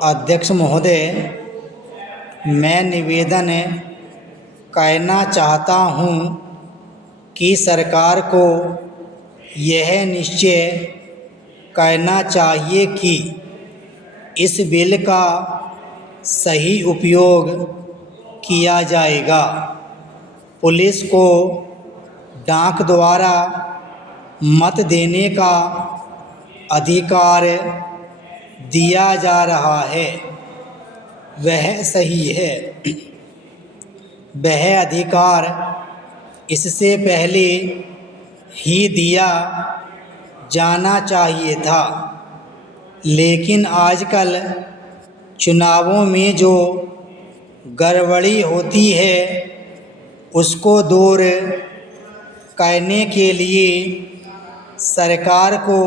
अध्यक्ष महोदय, मैं निवेदन करना चाहता हूँ कि सरकार को यह निश्चय करना चाहिए कि इस बिल का सही उपयोग किया जाएगा। पुलिस को डाक द्वारा मत देने का अधिकार दिया जा रहा है, वह सही है। वह अधिकार इससे पहले ही दिया जाना चाहिए था, लेकिन आजकल चुनावों में जो गड़बड़ी होती है उसको दूर करने के लिए सरकार को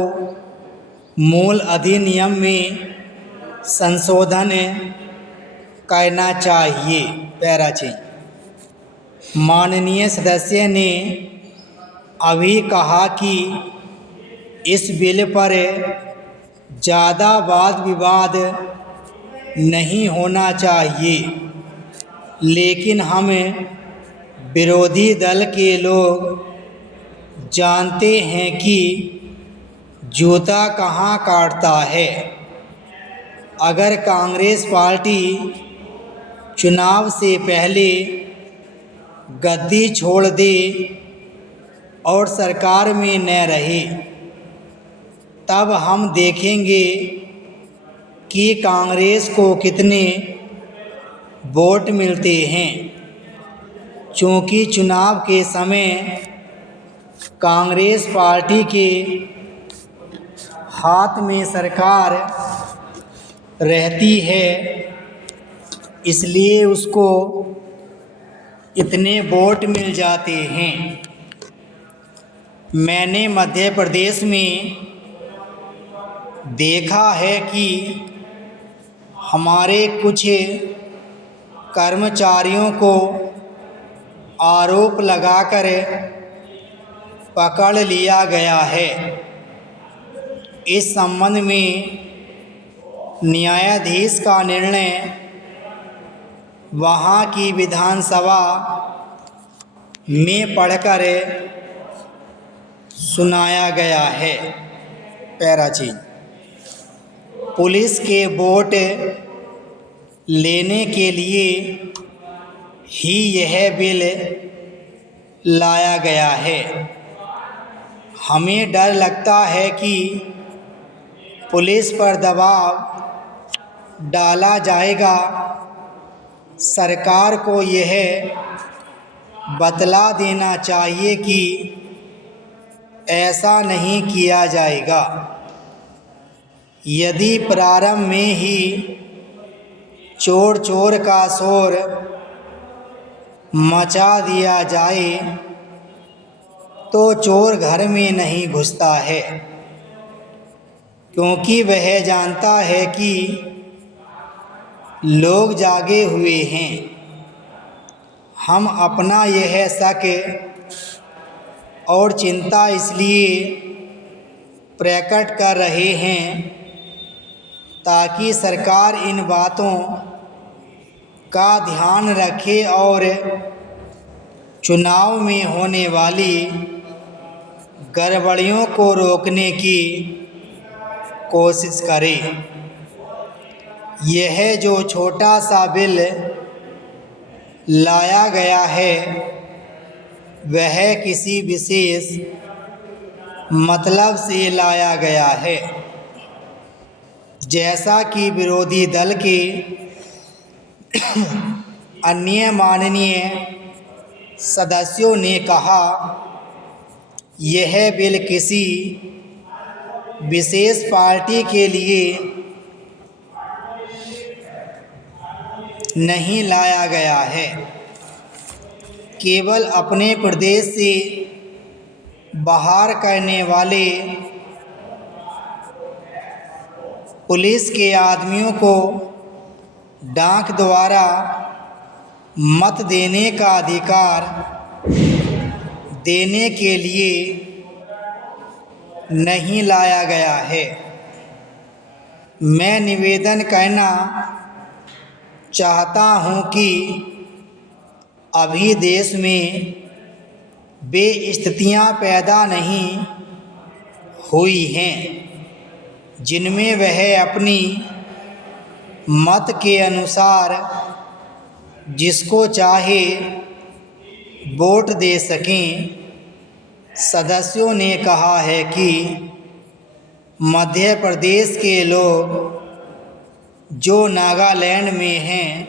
मूल अधिनियम में संशोधन करना चाहिए। पैरा 6। माननीय सदस्य ने अभी कहा कि इस बिल पर ज़्यादा वाद विवाद नहीं होना चाहिए, लेकिन हम विरोधी दल के लोग जानते हैं कि जूता कहाँ काटता है। अगर कांग्रेस पार्टी चुनाव से पहले गद्दी छोड़ दे और सरकार में न रहे, तब हम देखेंगे कि कांग्रेस को कितने वोट मिलते हैं। चूँकि चुनाव के समय कांग्रेस पार्टी के हाथ में सरकार रहती है, इसलिए उसको इतने वोट मिल जाते हैं। मैंने मध्य प्रदेश में देखा है कि हमारे कुछ कर्मचारियों को आरोप लगाकर पकड़ लिया गया है। इस संबंध में न्यायाधीश का निर्णय वहाँ की विधानसभा में पढ़कर सुनाया गया है। पैरा 6। पुलिस के वोट लेने के लिए ही यह बिल लाया गया है। हमें डर लगता है कि पुलिस पर दबाव डाला जाएगा। सरकार को यह बतला देना चाहिए कि ऐसा नहीं किया जाएगा। यदि प्रारंभ में ही चोर चोर का शोर मचा दिया जाए तो चोर घर में नहीं घुसता है, क्योंकि वह जानता है कि लोग जागे हुए हैं। हम अपना यह शक और चिंता इसलिए प्रकट कर रहे हैं ताकि सरकार इन बातों का ध्यान रखे और चुनाव में होने वाली गड़बड़ियों को रोकने की कोशिश करे। यह जो छोटा सा बिल लाया गया है वह किसी विशेष मतलब से लाया गया है। जैसा कि विरोधी दल के अन्य माननीय सदस्यों ने कहा, यह बिल किसी विशेष पार्टी के लिए नहीं लाया गया है। केवल अपने प्रदेश से बाहर करने वाले पुलिस के आदमियों को डाक द्वारा मत देने का अधिकार देने के लिए नहीं लाया गया है। मैं निवेदन करना चाहता हूँ कि अभी देश में वे स्थितियाँ पैदा नहीं हुई हैं जिनमें वह अपनी मत के अनुसार जिसको चाहे वोट दे सकें। सदस्यों ने कहा है कि मध्य प्रदेश के लोग जो नागालैंड में हैं,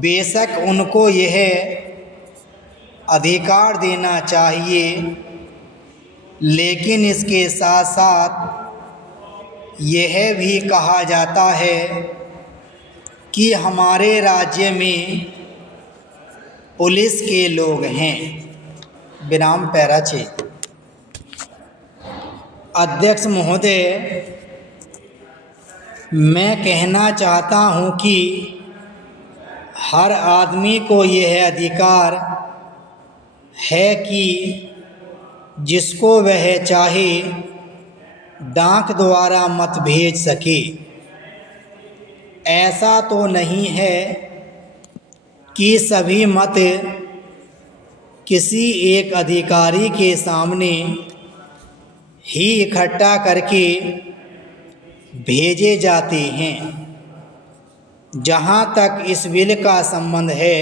बेशक उनको यह अधिकार देना चाहिए, लेकिन इसके साथ साथ यह भी कहा जाता है कि हमारे राज्य में पुलिस के लोग हैं। विराम पैरा 6। अध्यक्ष महोदय, मैं कहना चाहता हूँ कि हर आदमी को यह अधिकार है कि जिसको वह चाहे डाक द्वारा मत भेज सके। ऐसा तो नहीं है कि सभी मत किसी एक अधिकारी के सामने ही इकट्ठा करके भेजे जाते हैं। जहाँ तक इस बिल का संबंध है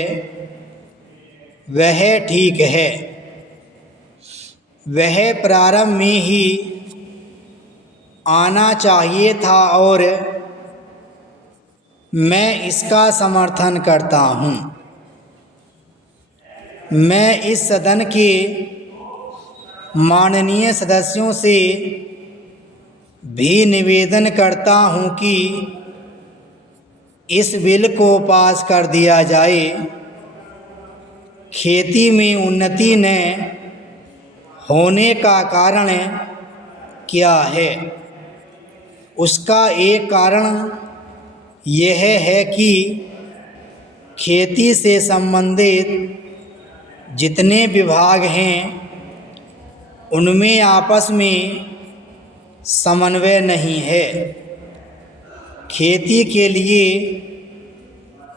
वह ठीक है। वह प्रारंभ में ही आना चाहिए था और मैं इसका समर्थन करता हूँ। मैं इस सदन के माननीय सदस्यों से भी निवेदन करता हूँ कि इस बिल को पास कर दिया जाए। खेती में उन्नति न होने का कारण क्या है? उसका एक कारण यह है कि खेती से संबंधित जितने विभाग हैं उनमें आपस में समन्वय नहीं है। खेती के लिए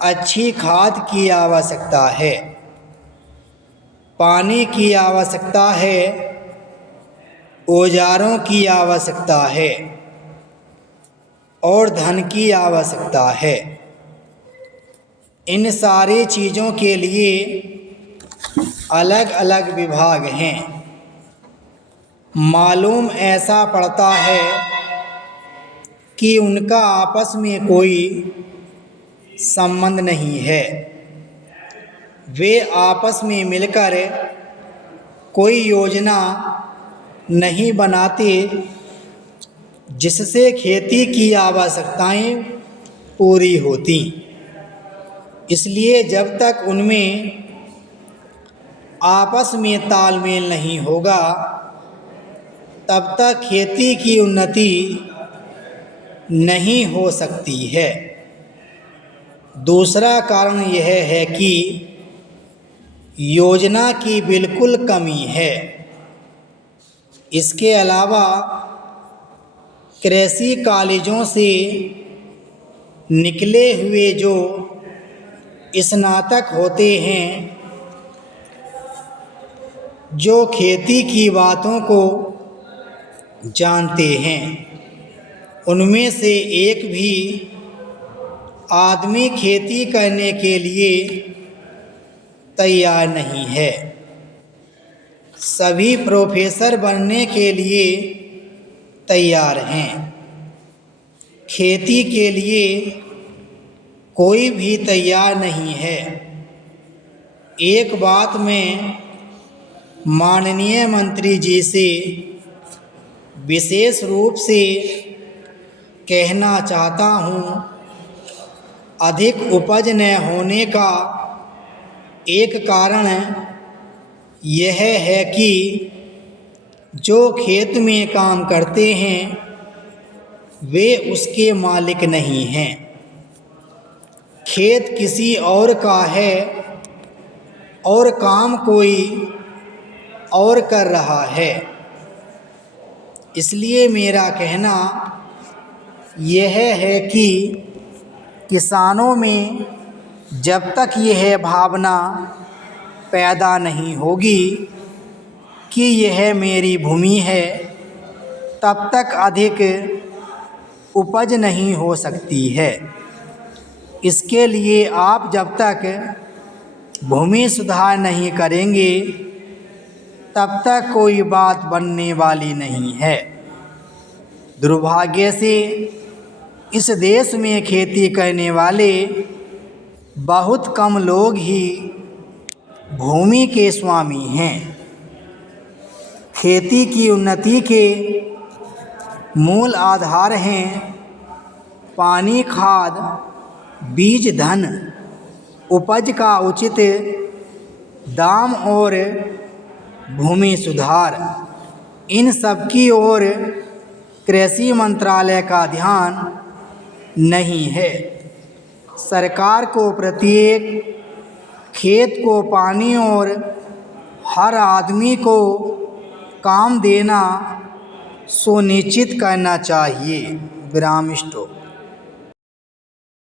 अच्छी खाद की आवश्यकता है, पानी की आवश्यकता है, औजारों की आवश्यकता है और धन की आवश्यकता है। इन सारी चीज़ों के लिए अलग अलग विभाग हैं। मालूम ऐसा पड़ता है कि उनका आपस में कोई संबंध नहीं है। वे आपस में मिलकर कोई योजना नहीं बनाते जिससे खेती की आवश्यकताएं पूरी होती। इसलिए जब तक उनमें आपस में तालमेल नहीं होगा तब तक खेती की उन्नति नहीं हो सकती है। दूसरा कारण यह है कि योजना की बिल्कुल कमी है। इसके अलावा कृषि कॉलेजों से निकले हुए जो स्नातक होते हैं, जो खेती की बातों को जानते हैं, उनमें से एक भी आदमी खेती करने के लिए तैयार नहीं है। सभी प्रोफेसर बनने के लिए तैयार हैं। खेती के लिए कोई भी तैयार नहीं है। एक बात मैं माननीय मंत्री जी से विशेष रूप से कहना चाहता हूँ, अधिक उपज न होने का एक कारण यह है कि जो खेत में काम करते हैं वे उसके मालिक नहीं हैं। खेत किसी और का है और काम कोई और कर रहा है। इसलिए मेरा कहना यह है कि किसानों में जब तक यह भावना पैदा नहीं होगी कि यह मेरी भूमि है, तब तक अधिक उपज नहीं हो सकती है। इसके लिए आप जब तक भूमि सुधार नहीं करेंगे, तब तक कोई बात बनने वाली नहीं है। दुर्भाग्य से इस देश में खेती करने वाले बहुत कम लोग ही भूमि के स्वामी हैं। खेती की उन्नति के मूल आधार हैं पानी, खाद, बीज, धन, उपज का उचित दाम और भूमि सुधार। इन सब की ओर कृषि मंत्रालय का ध्यान नहीं है। सरकार को प्रत्येक खेत को पानी और हर आदमी को काम देना सुनिश्चित करना चाहिए। विराम स्टॉप।